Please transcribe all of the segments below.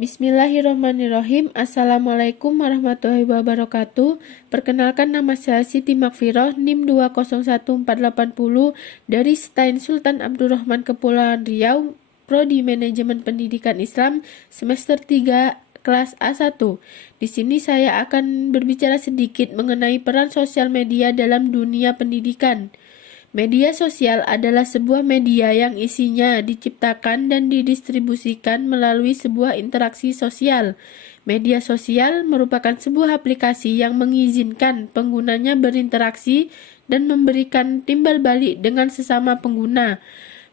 Bismillahirrahmanirrahim. Assalamualaikum warahmatullahi wabarakatuh. Perkenalkan, nama saya Siti Makfiroh, NIM 2014480 dari Stain Sultan Abdurrahman Kepulauan Riau, Prodi Manajemen Pendidikan Islam, semester 3, kelas A1. Di sini saya akan berbicara sedikit mengenai peran sosial media dalam dunia pendidikan. Media sosial adalah sebuah media yang isinya diciptakan dan didistribusikan melalui sebuah interaksi sosial. Media sosial merupakan sebuah aplikasi yang mengizinkan penggunanya berinteraksi dan memberikan timbal balik dengan sesama pengguna,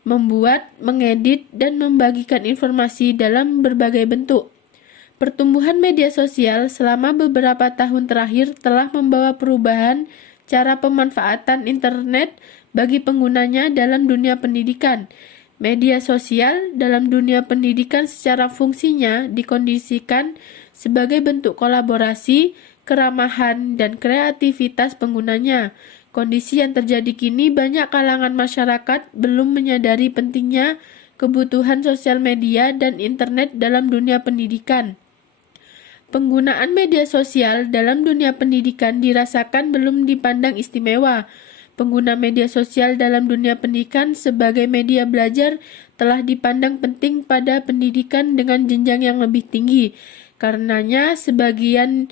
membuat, mengedit, dan membagikan informasi dalam berbagai bentuk. Pertumbuhan media sosial selama beberapa tahun terakhir telah membawa perubahan cara pemanfaatan internet bagi penggunanya dalam dunia pendidikan. Media sosial dalam dunia pendidikan secara fungsinya dikondisikan sebagai bentuk kolaborasi, keramahan, dan kreativitas penggunanya. Kondisi yang terjadi kini, banyak kalangan masyarakat belum menyadari pentingnya kebutuhan sosial media dan internet dalam dunia pendidikan. Penggunaan media sosial dalam dunia pendidikan dirasakan belum dipandang istimewa. Pengguna media sosial dalam dunia pendidikan sebagai media belajar telah dipandang penting pada pendidikan dengan jenjang yang lebih tinggi. Karenanya, sebagian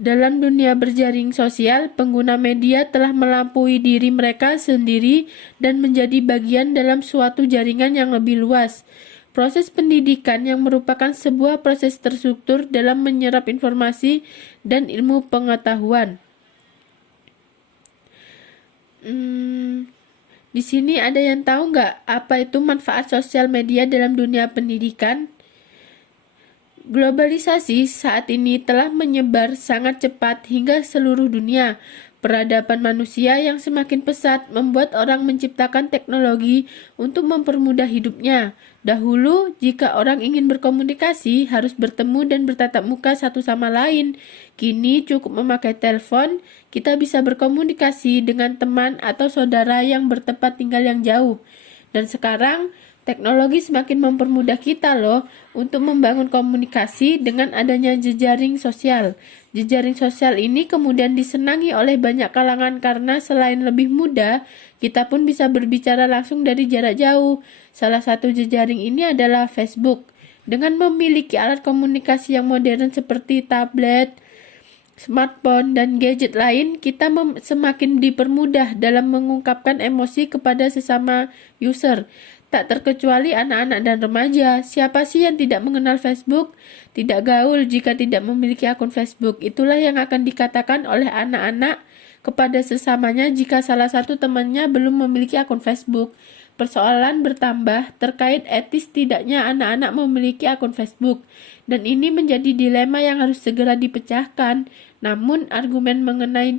dalam dunia berjaring sosial, pengguna media telah melampaui diri mereka sendiri dan menjadi bagian dalam suatu jaringan yang lebih luas. Proses pendidikan yang merupakan sebuah proses terstruktur dalam menyerap informasi dan ilmu pengetahuan. Di sini ada yang tahu nggak apa itu manfaat sosial media dalam dunia pendidikan? Globalisasi saat ini telah menyebar sangat cepat hingga seluruh dunia. Peradaban manusia yang semakin pesat membuat orang menciptakan teknologi untuk mempermudah hidupnya. Dahulu, jika orang ingin berkomunikasi, harus bertemu dan bertatap muka satu sama lain. Kini cukup memakai telepon, kita bisa berkomunikasi dengan teman atau saudara yang bertempat tinggal yang jauh. Dan sekarang, teknologi semakin mempermudah kita loh untuk membangun komunikasi dengan adanya jejaring sosial. Jejaring sosial ini kemudian disenangi oleh banyak kalangan karena selain lebih mudah, kita pun bisa berbicara langsung dari jarak jauh. Salah satu jejaring ini adalah Facebook. Dengan memiliki alat komunikasi yang modern seperti tablet, smartphone, dan gadget lain, kita semakin dipermudah dalam mengungkapkan emosi kepada sesama user. Tak terkecuali anak-anak dan remaja. Siapa sih yang tidak mengenal Facebook? Tidak gaul jika tidak memiliki akun Facebook. Itulah yang akan dikatakan oleh anak-anak kepada sesamanya jika salah satu temannya belum memiliki akun Facebook. Persoalan bertambah terkait etis tidaknya anak-anak memiliki akun Facebook, dan ini menjadi dilema yang harus segera dipecahkan. Namun, argumen mengenai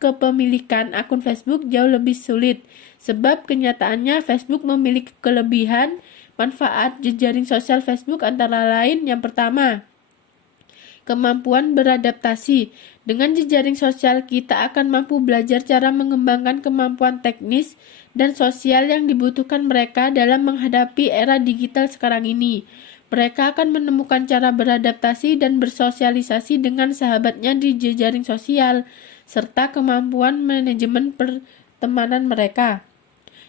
kepemilikan akun Facebook jauh lebih sulit, sebab kenyataannya Facebook memiliki kelebihan. Manfaat jejaring sosial Facebook antara lain: yang pertama, kemampuan beradaptasi. Dengan jejaring sosial, kita akan mampu belajar cara mengembangkan kemampuan teknis dan sosial yang dibutuhkan mereka dalam menghadapi era digital sekarang ini. Mereka akan menemukan cara beradaptasi dan bersosialisasi dengan sahabatnya di jejaring sosial, serta kemampuan manajemen pertemanan mereka.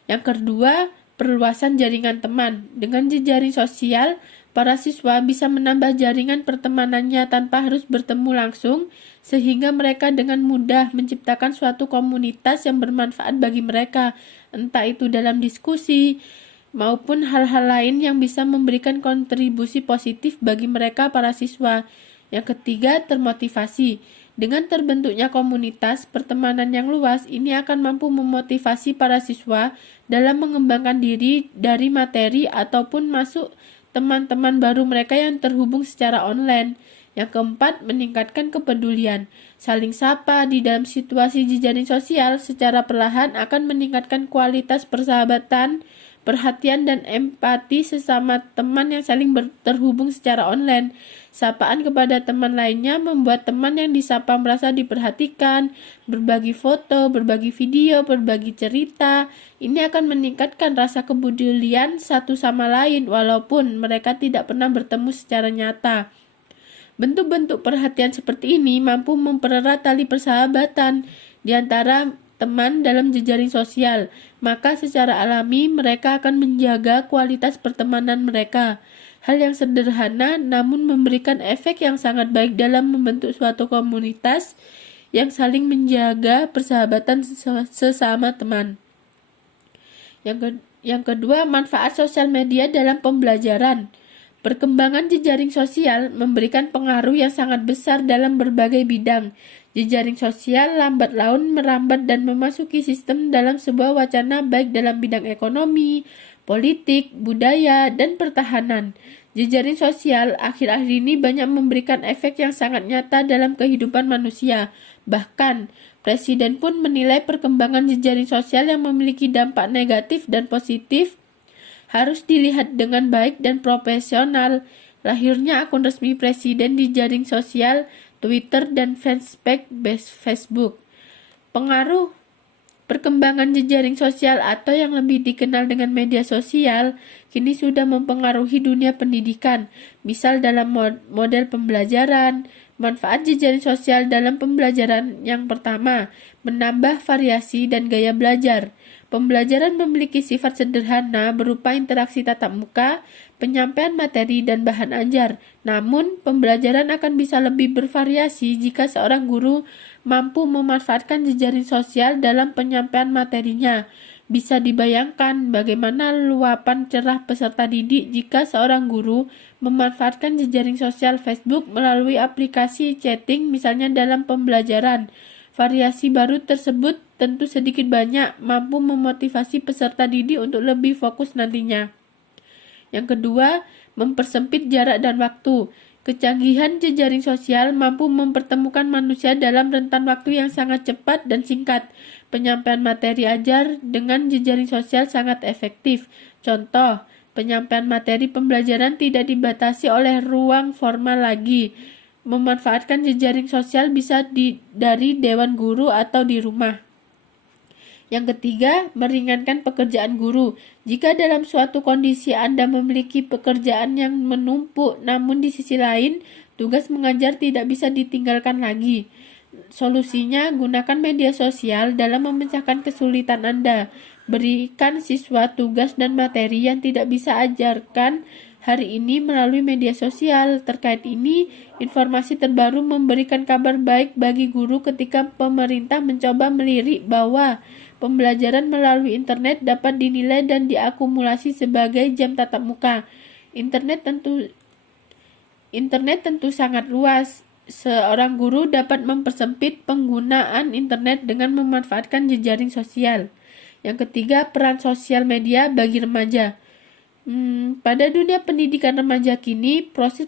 Yang kedua, perluasan jaringan teman. Dengan jejaring sosial, para siswa bisa menambah jaringan pertemanannya tanpa harus bertemu langsung, sehingga mereka dengan mudah menciptakan suatu komunitas yang bermanfaat bagi mereka, entah itu dalam diskusi maupun hal-hal lain yang bisa memberikan kontribusi positif bagi mereka para siswa. Yang ketiga, termotivasi. Dengan terbentuknya komunitas pertemanan yang luas, ini akan mampu memotivasi para siswa dalam mengembangkan diri dari materi ataupun masuk teman-teman baru mereka yang terhubung secara online. Yang keempat, meningkatkan kepedulian. Saling sapa di dalam situasi jejaring sosial secara perlahan akan meningkatkan kualitas persahabatan, perhatian dan empati sesama teman yang saling terhubung secara online. Sapaan kepada teman lainnya membuat teman yang disapa merasa diperhatikan, berbagi foto, berbagi video, berbagi cerita. Ini akan meningkatkan rasa kepedulian satu sama lain walaupun mereka tidak pernah bertemu secara nyata. Bentuk-bentuk perhatian seperti ini mampu mempererat tali persahabatan di antara teman dalam jejaring sosial, maka secara alami mereka akan menjaga kualitas pertemanan mereka. Hal yang sederhana namun memberikan efek yang sangat baik dalam membentuk suatu komunitas yang saling menjaga persahabatan sesama teman. Yang kedua, manfaat sosial media dalam pembelajaran. Perkembangan jejaring sosial memberikan pengaruh yang sangat besar dalam berbagai bidang. Jejaring sosial lambat laun merambat dan memasuki sistem dalam sebuah wacana baik dalam bidang ekonomi, politik, budaya, dan pertahanan. Jejaring sosial akhir-akhir ini banyak memberikan efek yang sangat nyata dalam kehidupan manusia. Bahkan, Presiden pun menilai perkembangan jejaring sosial yang memiliki dampak negatif dan positif harus dilihat dengan baik dan profesional. Lahirnya akun resmi Presiden di jaring sosial Twitter dan fanspage Facebook. Pengaruh perkembangan jejaring sosial atau yang lebih dikenal dengan media sosial kini sudah mempengaruhi dunia pendidikan, misal dalam model pembelajaran. Manfaat jejaring sosial dalam pembelajaran yang pertama, menambah variasi dan gaya belajar. Pembelajaran memiliki sifat sederhana berupa interaksi tatap muka, penyampaian materi, dan bahan ajar. Namun, pembelajaran akan bisa lebih bervariasi jika seorang guru mampu memanfaatkan jejaring sosial dalam penyampaian materinya. Bisa dibayangkan bagaimana luapan cerah peserta didik jika seorang guru memanfaatkan jejaring sosial Facebook melalui aplikasi chatting misalnya dalam pembelajaran. Variasi baru tersebut tentu sedikit banyak mampu memotivasi peserta didik untuk lebih fokus nantinya. Yang kedua, mempersempit jarak dan waktu. Kecanggihan jejaring sosial mampu mempertemukan manusia dalam rentan waktu yang sangat cepat dan singkat. Penyampaian materi ajar dengan jejaring sosial sangat efektif. Contoh, penyampaian materi pembelajaran tidak dibatasi oleh ruang formal lagi. Memanfaatkan jejaring sosial bisa dari dewan guru atau di rumah. Yang ketiga, meringankan pekerjaan guru. Jika dalam suatu kondisi Anda memiliki pekerjaan yang menumpuk, namun di sisi lain, tugas mengajar tidak bisa ditinggalkan lagi. Solusinya, gunakan media sosial dalam memecahkan kesulitan Anda. Berikan siswa tugas dan materi yang tidak bisa ajarkan hari ini melalui media sosial. Terkait ini, informasi terbaru memberikan kabar baik bagi guru ketika pemerintah mencoba melirik bahwa pembelajaran melalui internet dapat dinilai dan diakumulasi sebagai jam tatap muka. Internet tentu sangat luas. Seorang guru dapat mempersempit penggunaan internet dengan memanfaatkan jejaring sosial. Yang ketiga, peran sosial media bagi remaja. Pada dunia pendidikan remaja kini, proses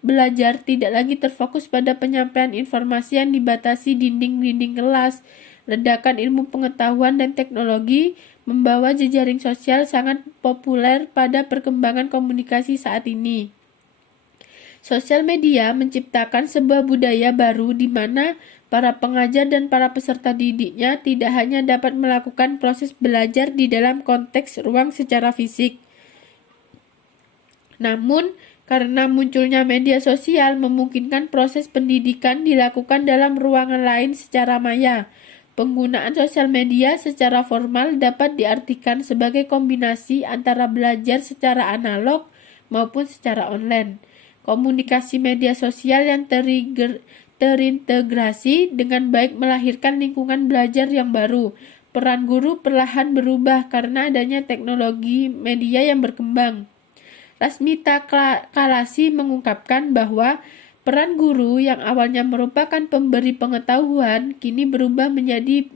belajar tidak lagi terfokus pada penyampaian informasi yang dibatasi dinding-dinding kelas. Ledakan ilmu pengetahuan dan teknologi membawa jejaring sosial sangat populer pada perkembangan komunikasi saat ini. Sosial media menciptakan sebuah budaya baru di mana para pengajar dan para peserta didiknya tidak hanya dapat melakukan proses belajar di dalam konteks ruang secara fisik. Namun, karena munculnya media sosial memungkinkan proses pendidikan dilakukan dalam ruangan lain secara maya. Penggunaan sosial media secara formal dapat diartikan sebagai kombinasi antara belajar secara analog maupun secara online. Komunikasi media sosial yang terintegrasi dengan baik melahirkan lingkungan belajar yang baru. Peran guru perlahan berubah karena adanya teknologi media yang berkembang. Rasmita Kalasi mengungkapkan bahwa peran guru yang awalnya merupakan pemberi pengetahuan kini berubah menjadi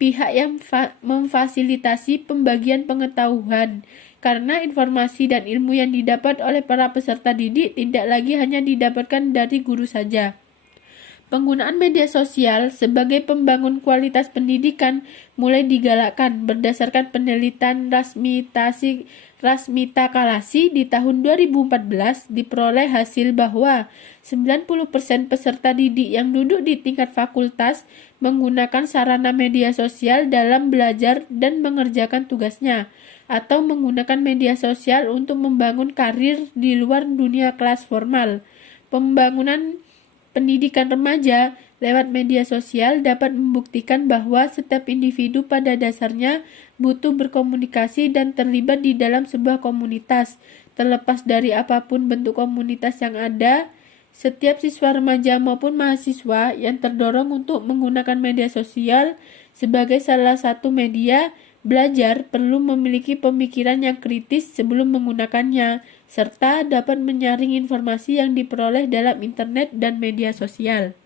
pihak yang memfasilitasi pembagian pengetahuan. Karena informasi dan ilmu yang didapat oleh para peserta didik tidak lagi hanya didapatkan dari guru saja. Penggunaan media sosial sebagai pembangun kualitas pendidikan mulai digalakkan berdasarkan penelitian Rasmita Kalasi di tahun 2014 diperoleh hasil bahwa 90% peserta didik yang duduk di tingkat fakultas menggunakan sarana media sosial dalam belajar dan mengerjakan tugasnya, atau menggunakan media sosial untuk membangun karir di luar dunia kelas formal. Pembangunan pendidikan remaja lewat media sosial dapat membuktikan bahwa setiap individu pada dasarnya butuh berkomunikasi dan terlibat di dalam sebuah komunitas. Terlepas dari apapun bentuk komunitas yang ada, setiap siswa remaja maupun mahasiswa yang terdorong untuk menggunakan media sosial sebagai salah satu media belajar perlu memiliki pemikiran yang kritis sebelum menggunakannya, serta dapat menyaring informasi yang diperoleh dalam internet dan media sosial.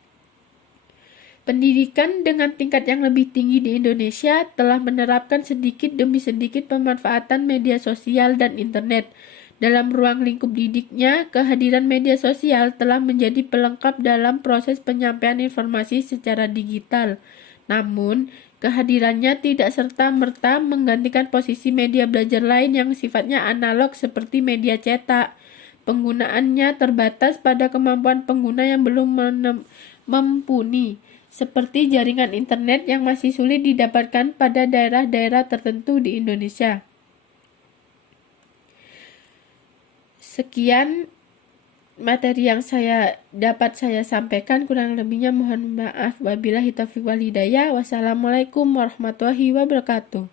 Pendidikan dengan tingkat yang lebih tinggi di Indonesia telah menerapkan sedikit demi sedikit pemanfaatan media sosial dan internet. Dalam ruang lingkup didiknya, kehadiran media sosial telah menjadi pelengkap dalam proses penyampaian informasi secara digital. Namun, kehadirannya tidak serta-merta menggantikan posisi media belajar lain yang sifatnya analog seperti media cetak. Penggunaannya terbatas pada kemampuan pengguna yang belum mumpuni, seperti jaringan internet yang masih sulit didapatkan pada daerah-daerah tertentu di Indonesia. Sekian materi yang dapat saya sampaikan, kurang lebihnya mohon maaf. Wabillahi taufiq wal hidayah. Wassalamualaikum warahmatullahi wabarakatuh.